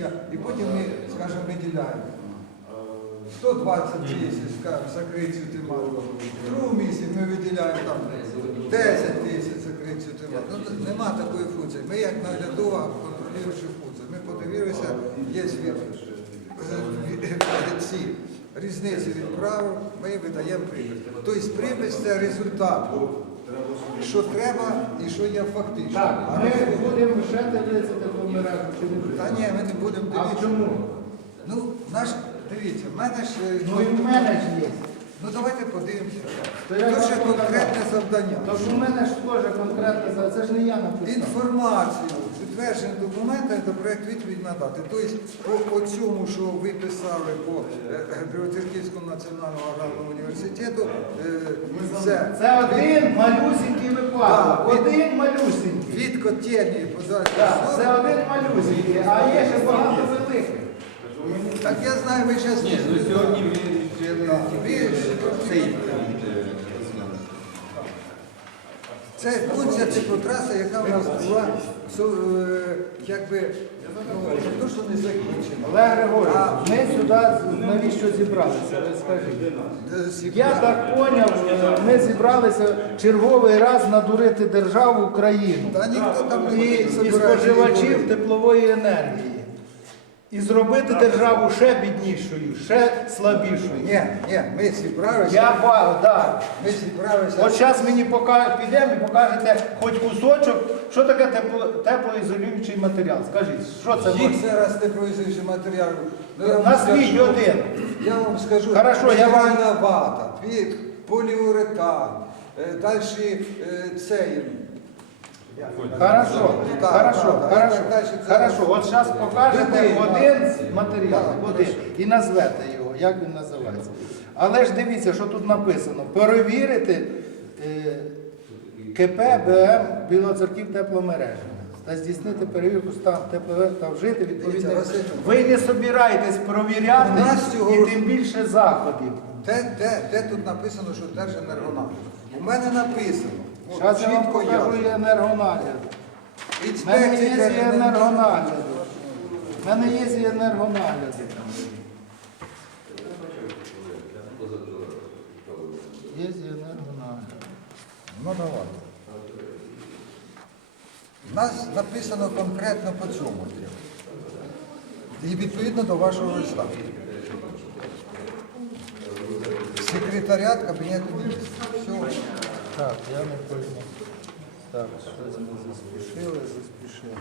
комісія, і потім ми, скажімо, виділяємо. 120 тисяч, скажімо, закрити цю тематику. В другому місці ми виділяємо там 10 тисяч закрити цю тематику. Ну, нема такої функції. Ми як наглядова контролююча функція. Ми подивилися, є ці різниці від правил, ми видаємо припис. Тобто припис це результат, що треба і що є фактично. Так, А ми не- будемо ще дивитися таку мережу чи не будемо? Та ні, ми не будемо А дивитися. чому? Ну, наш, дивіться, в мене ж. е, Ну і в мене ж є. Ну давайте подивимося. То я ще ж завдання. Тож у мене ж теж конкретно, це ж не я написав. Інформацію, підтвердження документа і проєкт відповідь надати. Тобто по, по цьому, що ви писали по е, національному аграрному університету, е, це, Це один малюсінький випадок. Від- Один малюсінький. від котельні. Так, це один малюсінький, а є ще багато великих. Так я знаю, ви зараз... Це функція теплотраса, яка в нас була, е, якби, ну, не то, що не закінчена. Олег Григорович, ми сюди навіщо зібралися? Ви скажіть. Е, Я так поняв, е, ми зібралися черговий раз надурити державу Україну Та ніхто там не і, і споживачів теплової енергії. І зробити державу ще біднішою, ще слабішою. Ні, ні, ми зібралися, Я бав, так. ми зібралися. От зараз мені пока, підемо і покажете хоч кусочок, що таке тепло, теплоізолюючий матеріал. Скажіть, що це може? Їх зараз теплоізуючий матеріал. Ну, я вам скажу- один. Я вам скажу, Хорошо, я вам- вата, пі- поліуретан, е, далі е, цей. Хорошо, хорошо, хорошо, хорошо. От зараз покажете один матеріал, один, і назвете його, як він називається. Але ж дивіться, що тут написано. Перевірити е, КП БМ Білоцерків тепломережі та здійснити перевірку стану теплових та вжити відповідно. Дивіться, Ви не собираєтесь провіряти нас цього- і тим більше заходів. Де, де, де тут написано, що Держенергонагляд? У мене написано. от, Зараз я вам чітко покажу і енергонагляд. У мене є і Держенергонагляду. енергонагляд. У мене є і енергонагляд. Є і енергонагляд. Ну давай. У нас написано конкретно по цьому. І відповідно до вашого листа. Секретаріат Кабінету міністрів. Все. Так, я не пойму. Так, щось ми заспішили, заспішили.